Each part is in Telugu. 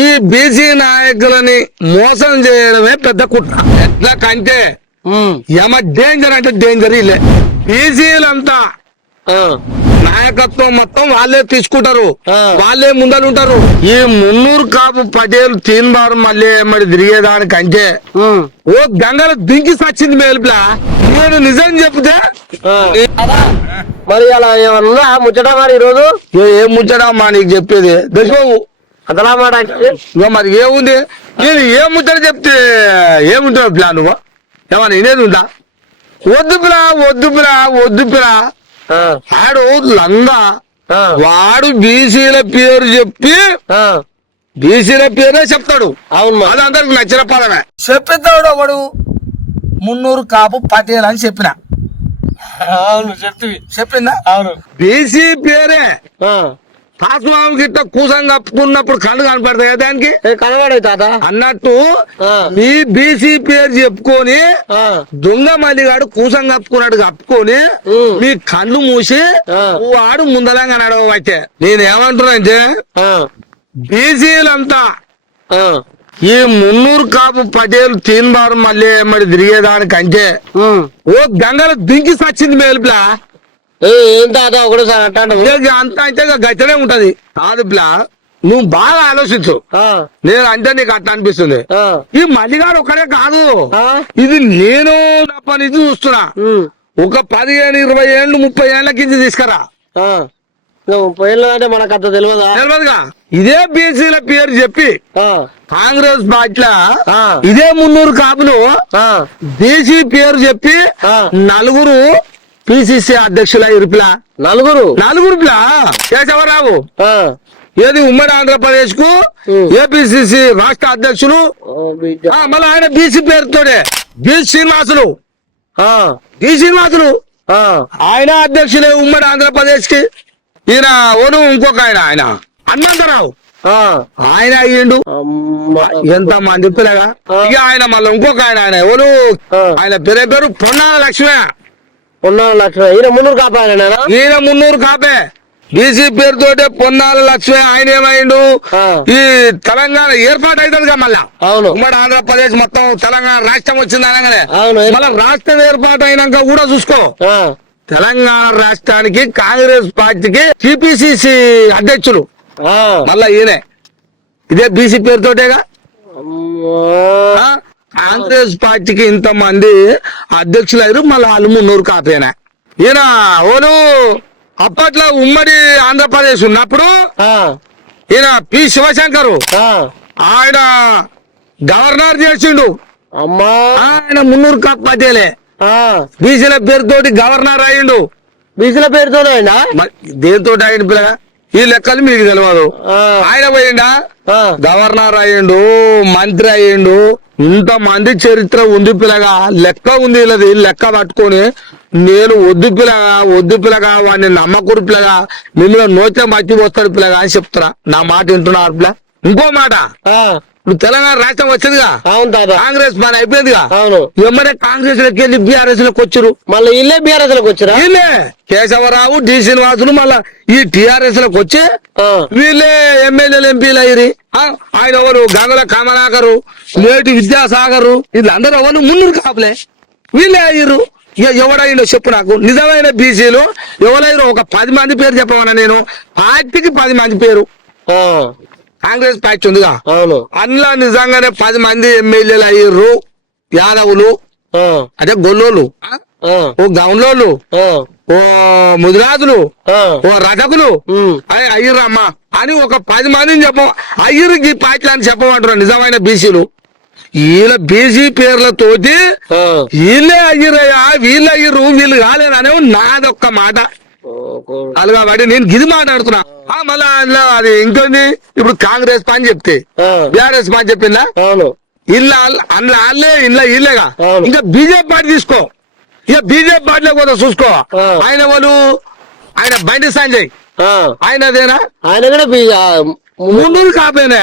ఈ బీసీ నాయకులని మోసం చేయడమే పెద్ద కుట్ర. ఎట్లా కంటే యమ డేంజర్ అంటే డేంజర్ ఇలే. బీసీలంతా నాయకత్వం మొత్తం వాళ్ళే తీసుకుంటారు, వాళ్ళే ముందలుంటారు. ఈ మున్నూరు కాపు పటేల్ తీన్బారు మళ్ళీ మరి తిరిగేదానికంటే ఓ గంగలు దింకి సచ్చింది మేలుపులా. నేను నిజం చెప్తే మరి అలా ఏమన్నా ముచ్చట మరి ఈరోజు ఏం ముచ్చడమ్మా నీకు చెప్పేది దశబాబు అదలా మాట ఇక మరి ఏముంది, నేను ఏం ముచ్చట చెప్తే ఏముంటావు ప్లా నువ్వు ఏమన్నా ఇనేది ఉందా? వద్దు పిలా వద్దు పిలా వద్దు పిలా. వాడు లంగా వాడు బీసీల పేరు చెప్పి బీసీల పేరే చెప్తాడు. అవును అది అందరికి నచ్చిన పదమే. చెప్పిస్తాడు వాడు మున్నూరు కాపు పటేల్ అని చెప్పిన. అవును చెప్పిందా? అవును బీసీ పేరే తాస్మాం గిట్ట కూసం కప్పుకున్నప్పుడు కళ్ళు కనపడతాయి కదా దానికి కనబడే తాత అన్నట్టు మీ బీసీ పేరు చెప్పుకొని దొంగ మల్లిగాడు కూసం కప్పుకున్నాడు కప్పుకొని మీ కళ్ళు మూసి వాడు ముందలంగా నడవచ్చే. నేనేమంటున్నా అంటే బీసీలంతా ఈ మున్నూరు కాపు పటేల్ తీన్బారు మళ్ళీ మరి తిరిగేదానికంటే ఓ గంగలు దింకి సచ్చింది మేలుపులా. ఏం తాత ఒకటేసారి అంత అంటే గచ్చనే ఉంటది కాదు పిల్ల. నువ్వు బాగా ఆలోచించు. నేను అంటే నీకు అట్లా అనిపిస్తుంది. ఈ మల్లిగాడు ఒక్కడే కాదు, ఇది నేను తప్ప నుంచి చూస్తున్నా. ఒక 15, 20 ఏళ్ళు 30 ఏళ్ల కింద తీసుకురా. 30 ఏళ్ళు అంటే మనకు అంత తెలియదుగా. ఇదే బీసీల పేరు చెప్పి కాంగ్రెస్ పార్టీలో ఇదే మున్నూరు కాపులు బీసీ పేరు చెప్పి నలుగురు పిసిసి అధ్యక్షుల ఇరుపులా. నలుగురు పిలా కేశవరావు ఏది ఉమ్మడి ఆంధ్రప్రదేశ్ కు ఏపీసీసీ రాష్ట్ర అధ్యక్షులు. మళ్ళీ ఆయన బీసీ పేరుతోనే బి శ్రీనివాసులు ఆయన అధ్యక్షులే ఉమ్మడి ఆంధ్రప్రదేశ్ కి. ఈయన ఓను ఇంకొక ఆయన అన్నంతరావు ఆయన అయ్యిండు. ఎంత మంది పిల్లగా. ఇక ఆయన మళ్ళీ ఇంకొక ఆయన ఓను ఆయన పేరు పొన్నాల లక్ష్మి. ఈయన మున్నూరు కాపే బీసీ పేరుతోటే పొన్నాల లక్ష్మి. ఆయన ఏమైండు ఈ తెలంగాణ ఏర్పాటు అవుతుంది కదా మళ్ళా. ఉమ్మడి ఆంధ్రప్రదేశ్ మొత్తం తెలంగాణ రాష్ట్రం వచ్చింది అనగానే మళ్ళా రాష్ట్రం ఏర్పాటు అయినాక కూడా చూసుకో తెలంగాణ రాష్ట్రానికి కాంగ్రెస్ పార్టీకి టిపిసిసి అధ్యక్షులు మళ్ళా ఈయనే ఇదే బీసీ పేరుతోటేగా. కాంగ్రెస్ పార్టీకి ఇంతమంది అధ్యక్షులు అయ్యారు. మళ్ళీ వాళ్ళు మున్నూరు కాపేనా. ఈయన ఓను అప్పట్లో ఉమ్మడి ఆంధ్రప్రదేశ్ ఉన్నప్పుడు ఈయన పి శివశంకరు ఆయన గవర్నర్ చేసిండు. ఆయన మున్నూరు కాపు పటేలే బీసీల పేరుతోటి గవర్నర్ అయ్యిండు. బీసీల పేరుతో దేనితో అయ్యిండు పిల్లగా ఈ లెక్కలు మీకు తెలియదు. ఆయన పోయిండా గవర్నర్ అయ్యిండు, మంత్రి అయ్యిండు. ఇంతమంది చరిత్ర ఉంది పిల్లగా. లెక్క ఉంది వీళ్ళది. లెక్క పట్టుకొని నేను వద్దు పిల్లగా వాడిని నమ్మకూరు పిల్లగా మిమ్మల్ని నోచే మట్టి వస్తాడు పిల్లగా అని చెప్తారా. నా మాట వింటున్నారు పిల్ల. ఇంకో మాట, ఇప్పుడు తెలంగాణ రాష్ట్రం వచ్చిందిగా కాంగ్రెస్ పని అయిపోయిందిగా. ఎమ్మడే కాంగ్రెస్ లోకి వెళ్ళి బీఆర్ఎస్ లోకి వచ్చారు. మళ్ళీ ఇల్లే బీఆర్ఎస్ లోకి వచ్చారు. వీళ్ళే కేశవరావు డి శ్రీనివాసులు మళ్ళా ఈ టిఆర్ఎస్ లోకి వచ్చి వీళ్ళే ఎమ్మెల్యేలు ఎంపీలు అయ్యి. ఆయన ఎవరు గంగల కమలాకరు, నేటి విద్యాసాగరు వీళ్ళందరూ ఎవరు మున్నూరు కాపులే. వీళ్ళే అయ్యారు. ఇక ఎవడైందో చెప్పు నాకు. నిజమైన బీసీలు ఎవరైనా ఒక 10 మంది పేరు చెప్పమన్నా. నేను పార్టీకి 10 మంది పేరు. కాంగ్రెస్ పార్టీ ఉందిగా అందులో నిజంగానే 10 మంది ఎమ్మెల్యేలు అయ్యారు. యాదవులు అదే గొల్లోళ్ళు, ఓ గౌన్లోళ్ళు, ఓ ముదిరాజులు, ఓ రజకులు అయ్యిర్రమ్మా అని ఒక 10 మందిని చెప్పం. అయ్యిరు ఈ పార్టీలు అని చెప్పమంటారు నిజమైన బీసీలు. వీళ్ళ బీసీ పేర్లతోటి వీళ్ళే అయ్యిరయ్యా, వీళ్ళు అయ్యిర్రు, వీళ్ళు కాలేదనే నాదొక్క మాట. అలాగా వాడి నేను గిది మాట్లాడుతున్నా. మళ్ళా అందులో అది ఇంకొంది. ఇప్పుడు కాంగ్రెస్ పని చెప్తే బీఆర్ఎస్ పని చెప్పిందా ఇల్లు అందులో వాళ్ళే ఇంట్లో వీళ్ళేగా. ఇంకా బీజేపీ పార్టీ తీసుకో. ఇక బీజేపీ పార్టీలో కూడా చూసుకో. ఆయన వాళ్ళు ఆయన బండి సంజయ్ ఆయనదేనా. ఆయన కూడా మున్నూరు కాపేనా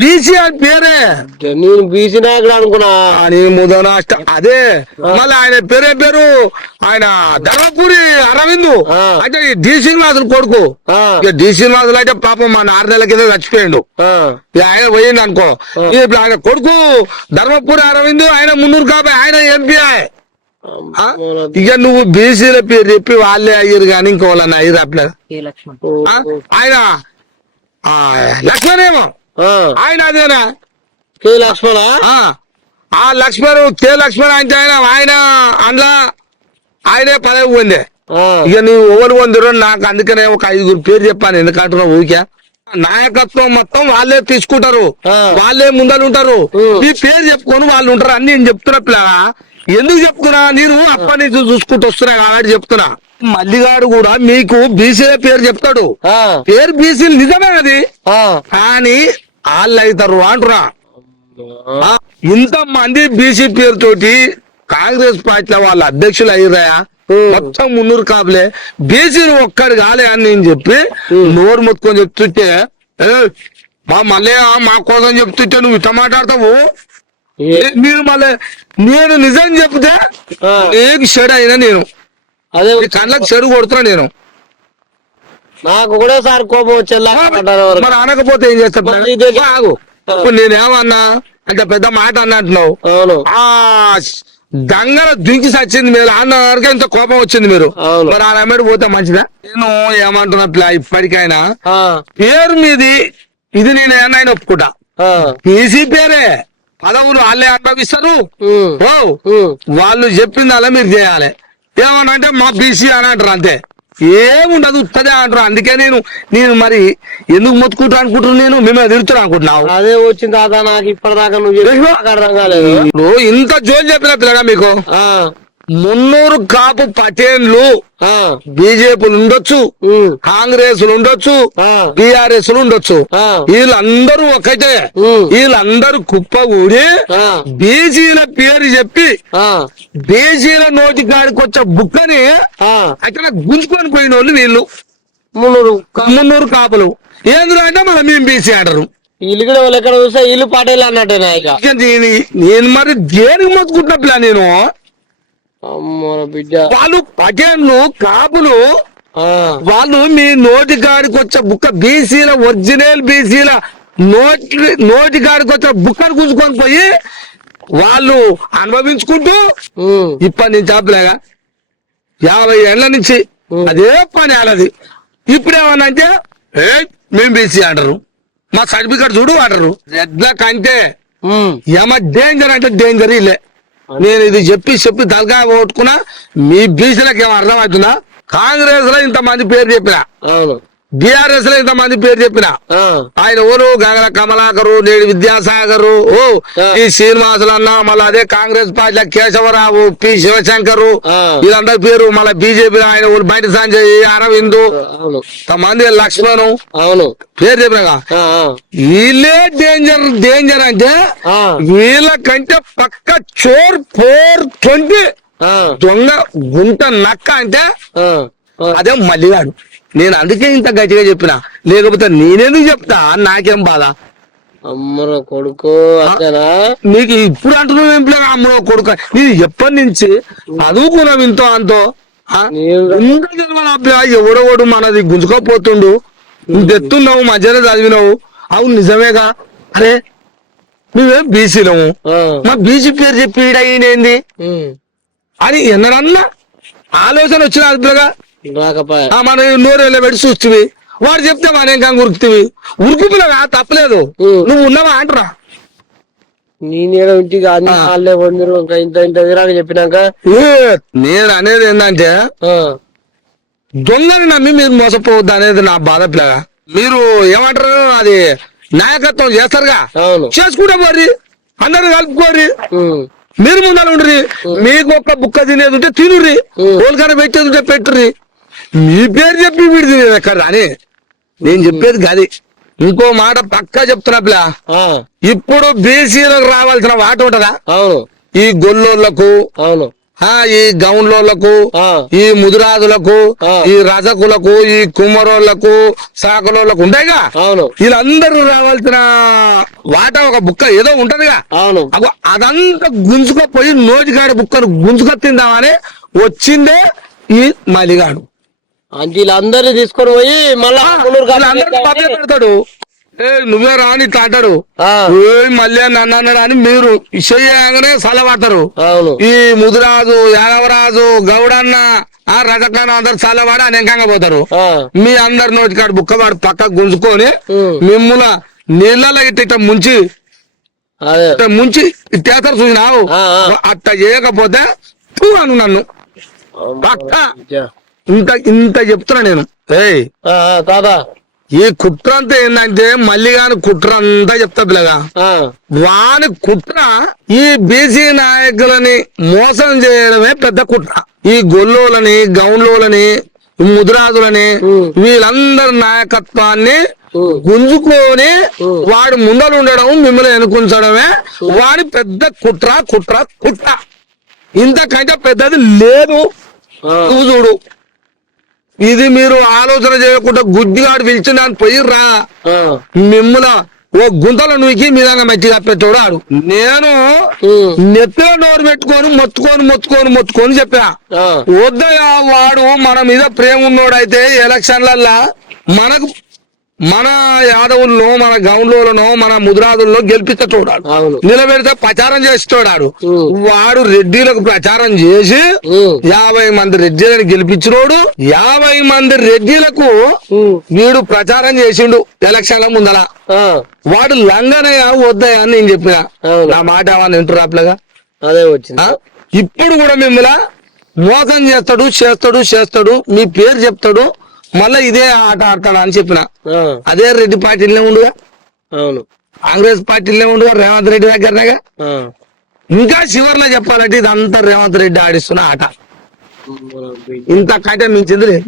బీసీ అని పేరే నేను బీసీ నాయకుడు అనుకున్నా. అని ముదన అదే మళ్ళీ ఆయన పేరు ఆయన ధర్మపురి అరవింద్ అంటే ఈ డి శ్రీనివాసులు కొడుకు. ఇక డి శ్రీనివాసులు అంటే పాపం మన 6 నెలల కింద చచ్చిపోయాడు. ఇక ఆయన పోయింది అనుకో. ఇప్పుడు ఆయన కొడుకు ధర్మపురి అరవింద్ ఆయన మున్నూరు కాపే ఆయన ఎంపీ. ఇక నువ్వు బీసీల పేరు చెప్పి వాళ్ళే అయ్యారు కానీ ఇంకోళ్ళని అయ్యారు అట్లా. ఆయన లక్ష్మణేమో ఆయన అదేనా కే లక్ష్మణ. ఆ లక్ష్మణ్ కే లక్ష్మణ్ అంటే ఆయన అందులో ఆయనే పదవి పొందే. ఇక నువ్వు ఎవరు పొందిరో నాకు అందుకనే ఒక 5 పేరు చెప్పాను. ఎందుకంటున్నావు ఊరికే నాయకత్వం మొత్తం వాళ్ళే తీసుకుంటారు, వాళ్ళే ముందలుంటారు. ఈ పేరు చెప్పుకొని వాళ్ళు ఉంటారు అని నేను చెప్తున్నా. పిల్లగా ఎందుకు చెప్తున్నా, నేను అప్పటి నుంచి చూసుకుంటూ వస్తున్నా కాబట్టి చెప్తున్నా. మల్లిగాడు కూడా మీకు బీసీల పేరు చెప్తాడు, పేరు బీసీలు నిజమే అది, కానీ వాళ్ళు అవుతారు అంటున్నా. ఇంతమంది బీసీ పేరుతోటి కాంగ్రెస్ పార్టీలో వాళ్ళ అధ్యక్షులు అయ్యారా మొత్తం మున్నూరు కాపులే. బీసీలు ఒక్కడు కాలే అని నేను చెప్పి నోరు మొత్తుకొని చెప్తుంటే మళ్ళీ మా కోసం చెప్తుంటే నువ్వు ఇట్లా మాట్లాడతావు. మీరు మళ్ళీ నేను నిజం చెప్తే నీకు చెడు అయినా నేను అదే కళ్ళకి చెడు కొడుతున్నా నేను. నాకు కూడా సార్ కోపం వచ్చేలా మరి అనకపోతే ఏం చేస్తా ఆగు. ఇప్పుడు నేనేమన్నా అంటే పెద్ద మాట అన్నట్టున్నావు. ఆ గంగల దుంకి సచ్చింది మీరు అన్న వరకు ఇంత కోపం వచ్చింది మీరు. మరి ఆ నమ్మడి పోతే మంచిదా? నేను ఏమంటున్నా ఇప్పటికైనా పేరు మీది ఇది నేను ఏమైనా ఒప్పుకుంటా. బీసీ పేరే పదవులు వాళ్ళే అనుభవిస్తారు. వాళ్ళు చెప్పింది అలా మీరు చేయాలి. ఏమన్నా అంటే మా బీసీ అని అంటారు అంతే, ఏముండదు ఉత్తదే అంటారు. అందుకే నేను మరి ఎందుకు మొత్తుకుంటా అనుకుంటున్నా, నేను మిమ్మల్ని తిరుగుతున్నా అనుకుంటున్నావు. అదే వచ్చింది దాదా నాకు ఇప్పటిదాకా నువ్వు ఇంత జోలు చెప్పిన పిల్లగా మీకు మున్నూరు కాపు పటేన్లు బీజేపీలు ఉండొచ్చు, కాంగ్రెస్ ఉండొచ్చు, టిఆర్ఎస్ ఉండొచ్చు, వీళ్ళందరూ ఒకటే. వీళ్ళందరూ కుప్పగూడి బీసీల పేరు చెప్పి బీసీల నోటి కాడికి వచ్చే బుక్కని అక్కడ గుంజుకొని పోయిన వాళ్ళు వీళ్ళు మున్నూరు కాపులు. ఏందులో అంటే మళ్ళీ మేము బీసీ అంటారు. వీళ్ళు కూడా వాళ్ళు ఎక్కడ చూస్తే వీళ్ళు పాటేలు అన్నట్టేనా? నేను మరి దేనికి మొత్తుకుంటున్నా నేను బిడ్డ వాళ్ళు పటేన్లు కాపులు వాళ్ళు మీ నోటి కాడికి వచ్చే బుక్క బీసీల ఒరిజినల్ బీసీల నోటి కాడికి వచ్చే బుక్కను గుంజుకొని పోయి వాళ్ళు అనుభవించుకుంటూ ఇప్పటి నుంచి ఆపలేగా 50 ఏళ్ల నుంచి అదే పని వాళ్ళది. ఇప్పుడేమన్నా అంటే మేము బీసీ అంటారు, మా సర్టిఫికెట్ చూడు అంటారు. ఎడ్ల కంటే ఏమ డేంజర్ అంటే డేంజర్ ఇల్లే. నేను ఇది చెప్పి తలకాయ కొట్టుకున్నా. మీ బీసీలకు ఏమో అర్థమవుతుందా? కాంగ్రెస్ లో ఇంతమంది పేరు చెప్పిన, బీఆర్ఎస్ లో ఇంతమంది పేరు చెప్పిన, ఆయన ఓరు గంగల కమలాకరు, నేడు విద్యాసాగరు, ఈ శ్రీనివాసులు అన్న, మళ్ళీ అదే కాంగ్రెస్ పార్టీలో కేశవరావు, పి శివశంకరు, వీళ్ళందరి పేరు. మళ్ళీ బీజేపీ ఆయన బయట సంజయ్, అరవింద్, మంది లక్ష్మణ్ పేరు చెప్పినగా. వీళ్ళే డేంజర్ అంటే వీళ్ళకంటే పక్క చోర్ 420 దొంగ గుంట నక్క అంటే అదే మల్లిగాడు. నేను అందుకే ఇంత గట్టిగా చెప్పిన, లేకపోతే నేనేందుకు చెప్తా, నాకేం బాధ. అమ్మరో కొడుకు నీకు ఇప్పుడు అంటున్నావు అమ్మరో కొడుకు. నేను ఎప్పటి నుంచి చదువుకున్నావు ఇంతో అంతో ఎవడోడు మనది గుంజుకోపోతుండు, ఇంతెత్తున్నావు మధ్యలో చదివినావు. అవును నిజమేగా, అరే నువ్వేం బీసీలము, మా బీసీ పేరు చెప్పి ఈడైంది అని ఎన్నడన్నా ఆలోచన వచ్చిన అదిగా మన నోరేళ్ళ పెట్టి చూస్తువి. వాడు చెప్తే మనం ఇంకా ఉరుకుతివి. ఉరుకుతున్నా తప్పలేదు, నువ్వు ఉన్నావా అంటురా. నేను ఇంటికి చెప్పినాక నేను అనేది ఏంటంటే దొంగని నమ్మి మీరు మోసపోవద్దు అనేది నా బాధ. పిల్లగా మీరు ఏమంటారు, అది నాయకత్వం చేస్తారుగా, చేసుకుంటా పోరి, అందరు కలుపుకోరి, మీరు ముందర ఉండ్రి. మీకు ఒక్క బుక్క తినేది ఉంటే తినుర్రి, కోల్కన పెట్టేది ఉంటే పెట్టుర్రి. మీ పేరు చెప్పి వీడు తినేది ఎక్కడ అని నేను చెప్పేది కాదు. ఇంకో మాట పక్కా చెప్తున్నా పిల్ల, ఇప్పుడు బీసీలకు రావాల్సిన వాట ఉంటదా? ఈ గొల్లోళ్లకు ఈ గౌన్లోళ్లకు ఆ. ఈ ముదిరాజులకు ఆ. ఈ రజకులకు ఈ కుమ్మరోళ్లకు సాకలోళ్లకు ఉంటాయిగా అవును వీళ్ళందరూ రావాల్సిన వాటా ఒక బుక్క ఏదో ఉంటదిగా అవును అగో అదంతా గుంజుకపోయి నోటికాడ బుక్కను గుంజుకొత్తిందామని వచ్చిందే ఈ మలిగాడు అంటే వీళ్ళందరినీ తీసుకొని పోయి మళ్ళా మున్నూరు వీళ్ళందరినీ మభ్య పెడతాడు. నువ్వే రాని ఇట్లా అంటాడు. ఆ. మళ్ళీ నన్ను అన్నాడు అని మీరు చేయగానే సలవాడతారు. అవును ఈ ముదిరాజు యాదవరాజు గౌడన్న ఆ రజకన్న అందరు చల్లవాడు అనేకంగా పోతారు. ఆ. మీ అందరి నోటికాడు బుక్క వాడు పక్క గుంజుకొని ఉమ్. మిమ్ముల నీళ్ళలో ఇట్ట ముంచి అదే ఇట్ట ముంచి ఇట్టేస్తారు చూసినావు. ఆ, ఆ. అట్ట చేయకపోతే తూ అను నన్ను పక్క యా. ఇంత చెప్తున్నా నేను. ఏయ్ ఆ, ఆ, తాత ఈ కుట్ర అంతా ఏంటంటే మళ్ళీ కాని కుట్ర అంతా చెప్తాడులేగా. ఆ, వాని కుట్ర ఈ బీసీ నాయకులని మోసం చేయడమే పెద్ద కుట్ర. ఈ గొల్లోలని గౌన్లోలని ముదిరాజులని వీళ్ళందరి నాయకత్వాన్ని గుంజుకొని వాడు ముందలు ఉండడం మిమ్మల్ని ఎన్నుకుంచడమే వాడి పెద్ద కుట్ర కుట్ర కుట్ర. ఇంతకంటే పెద్దది లేదు. ఆ. నువ్వు చూడు ఇది మీరు ఆలోచన చేయకుండా గుడ్డిగాడు పిలిచిన పోయిర్రా ఆ. మిమ్మల ఓ గుంతల నువ్వుకి మీదంగా మెచ్చి కప్పెట్టాడు ఆడు. నేను ఉమ్. నెత్తిలో నోరు పెట్టుకొని మొత్తుకొని చెప్పా ఆ. వద్దయా వాడు మన మీద ప్రేమ ఉన్నోడైతే ఎలక్షన్లల్లా మన యాదవుల్లో మన గౌన్లోనో మన ముదిరాజుల్లో గెలిపిస్తే చూడాడు. అవును నిలబెడితే ప్రచారం చేసి చూడాడు. ఉమ్. వాడు రెడ్డిలకు ప్రచారం చేసి ఉమ్. 50 మంది రెడ్డిలను గెలిపించినోడు. 50 మంది రెడ్డిలకు ఉమ్. వీడు ప్రచారం చేసిండు ఎలక్షన్ల ముందర. ఆ. వాడు లంగనయ్యా వద్దయా అని నేను చెప్పిన. అవును. నా మాట ఏమన్నా వింటురాప్లేగా. అదే వచ్చింది ఇప్పుడు కూడా మిమ్మల్ని మోసం చేస్తాడు మీ పేరు చెప్తాడు మళ్ళా ఇదే ఆట ఆడతాడు అని చెప్పిన. ఆ. అదే రెడ్డి పార్టీలనే ఉండుగా, అవును కాంగ్రెస్ పార్టీలనే ఉండుగా, రేవంత్ రెడ్డి దగ్గరనేగా. ఆ. ఇంకా చివర్లో చెప్పాలంటే ఇదంతా రేవంత్ రెడ్డి ఆడిస్తున్న ఆట. ఇంత కంటే మించింది లేదు.